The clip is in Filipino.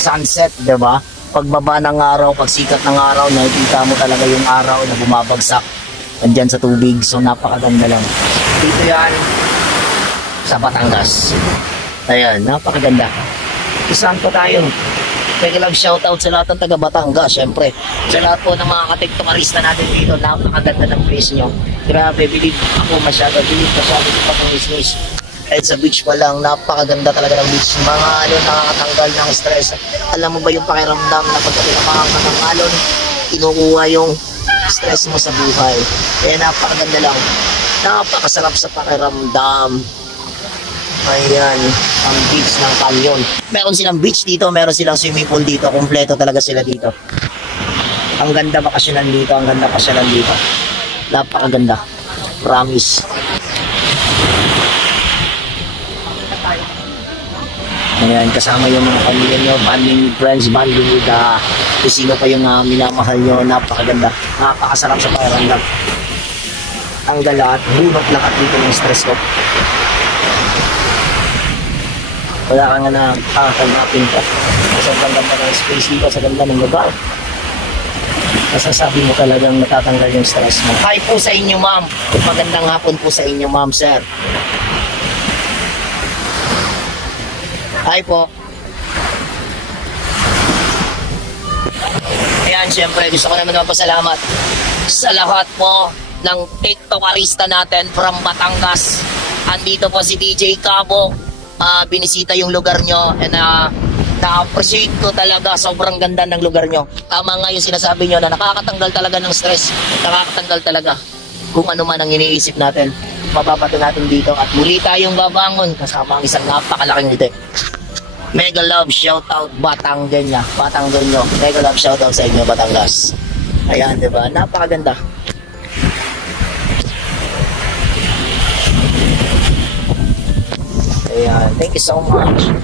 sunset, di ba? Pagbaba ng araw, pagsikat ng araw, nakikita mo talaga yung araw na bumabagsak andyan sa tubig. So napakaganda lang. Dito yan sa Batangas. Ayan, napakaganda. Saan pa tayo? Mega love shoutout sa lahat ng taga Batangas, syempre. Sa lahat po ng mga katiktokarista natin dito, napakaganda ng place nyo. Grabe, believe ako masyado dito pa ng business. Kahit sa beach pa lang, napakaganda talaga ng beach. Mga alon, nakakatanggal ng stress. Alam mo ba yung pakiramdam na pagka pinapakaman ng alon, kinukuha yung stress mo sa buhay. Kaya napakaganda lang. Napakasarap sa pakiramdam. Ayan, ang beach ng Canyon. Meron silang beach dito, meron silang swimming pool dito. Kompleto talaga sila dito. Ang ganda bakasyonan dito, ang ganda pasyalan dito. Napakaganda. Promise. Ayan, kasama yung mga pamilya nyo, banding with friends, banding with kung sino pa yung minamahal nyo. Napakaganda. Napakasarap sa pakiramdam. Tanggal lahat, bunot lahat dito ng stress ko. Wala ka nga na kakanapin ka. Sobrang ganda ng space dito, sa ganda ng lugar. Masasabi mo talagang natatanggal yung stress mo. Hi po sa inyo, ma'am. Magandang hapon po sa inyo, ma'am, sir. Hi po. Ayan, syempre, gusto ko naman magpasalamat sa lahat po ng tiktokarista natin from Batangas. Andito po si DJ Cabo. Binisita yung lugar nyo and na-appreciate ko talaga. Sobrang ganda ng lugar nyo. Tama nga yung sinasabi nyo na nakakatanggal talaga ng stress. Nakakatanggal talaga kung ano man ang iniisip natin. Mapapato natin dito at muli tayong babangon kasama ang isang napakalaking ngiti. Mega love shoutout Batanggenya. Batanggenyo. Mega love shoutout sa inyo, Batangas. Ayan, diba? Napakaganda. Ayan, thank you so much.